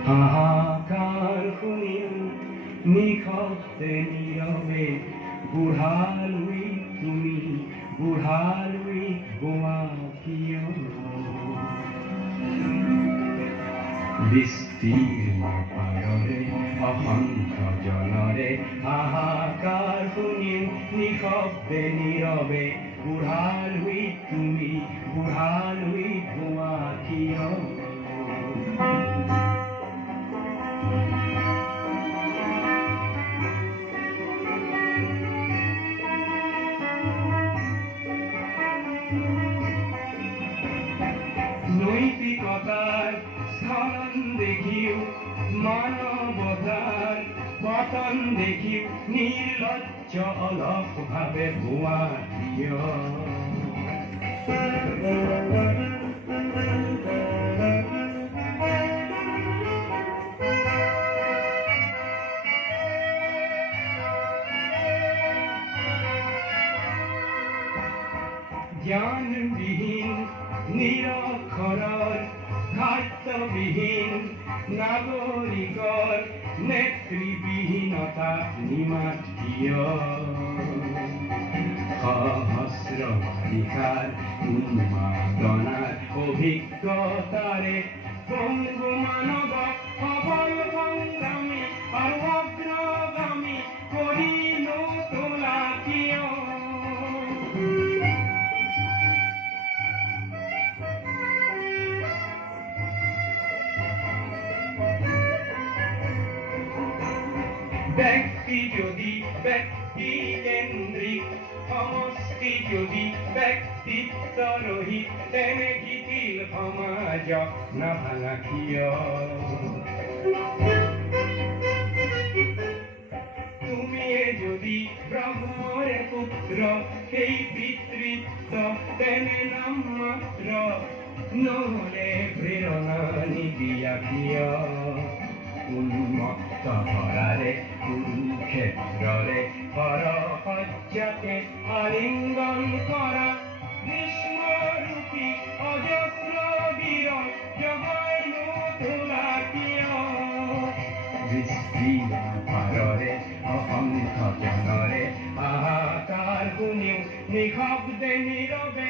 হাহাকাৰ শুনি নিশব্দে নীৰৱে বুঢ়ালৈ তুমি বুঢ়ালৈ গোৱা কিয় বিস্তীৰ্ণ পাৰৰে অসংখ্য জনৰে হাহাকাৰ শুনি নিশব্দে নীৰৱে বুঢ়ালৈ তুমি বুঢ়ালৈ গোৱা কিয় নৈতিকতাৰ স্খলন দেখিও মানৱতাৰ পতন দেখিও নিৰ্লজ্জ অলসভাৱে ভুৱা কিয় জ্ঞানবিহীন নিৰক্ষৰৰ খাদ্যবিহীন নাগৰিকৰ নেতৃবিহীনতা নিমাত কিয় সহস্ৰ বাৰিষাৰ উন্মাদনাৰ অভিজ্ঞতাৰে পংগু মানৱক সবল সংগ্ৰামী আৰু অগ্ৰগামী কৰি নোতোলা কিয় ব্যক্তি যদি ব্যক্তি কেন্দ্ৰিক সমষ্টি যদি ব্যক্তিত্ব ৰহিত তেনে শিথিল সমাজ নাভাঙা কিয় তুমিয়ে যদি ব্ৰহ্মৰে পুত্ৰ সেই পিতৃত্ব তেনে নাম মাত্ৰ নহলে প্ৰেৰণা নিদিয়া কিয় উন্মত্ত ভৰাৰে কুৰুক্ষেত্ৰৰে পৰসজ্জাকে আলিংগন কৰা ভীষ্মৰূপী অজস্ৰ বীৰ জগৰ নোতোলা কিয় বিস্তীৰ্ণ পাৰৰে অসংখ্য জনৰে হাহাকাৰ শুনিও নিশব্দে নীৰৱে